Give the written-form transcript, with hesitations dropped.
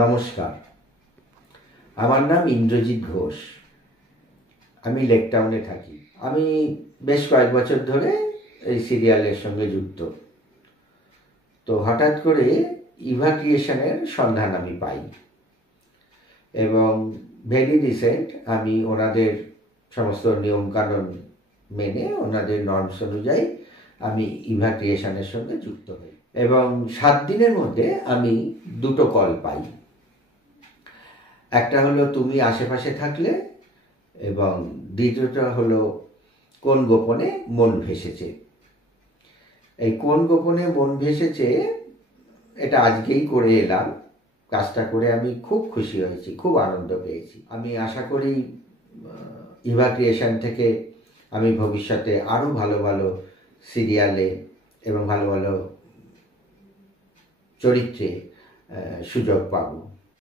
নমস্কার, আমার নাম ইন্দ্রজিৎ ঘোষ। আমি লেকটাউনে থাকি। আমি বেশ কয়েক বছর ধরে এই সিরিয়ালের সঙ্গে যুক্ত। তো হঠাৎ করে ইভা ক্রিয়েশনের সন্ধান আমি পাই এবং ভেরি রিসেন্ট আমি ওনাদের সমস্ত নিয়মকানুন মেনে ওনাদের নর্মস অনুযায়ী আমি ইভা ক্রিয়েশনের সঙ্গে যুক্ত হই এবং 7 দিনের মধ্যে আমি 2টো কল পাই। একটা হলো তুমি আশেপাশে থাকলে এবং দ্বিতীয়টা হলো কোন গোপনে মন ভেসেছে। এই কোন গোপনে মন ভেসেছে এটা আজকেই করে এলাম। কাজটা করে আমি খুব খুশি হয়েছি, খুব আনন্দ পেয়েছি। আমি আশা করি ইভা ক্রিয়েশন থেকে আমি ভবিষ্যতে আরও ভালো ভালো সিরিয়ালে এবং ভালো ভালো চরিত্রে সুযোগ পাবো।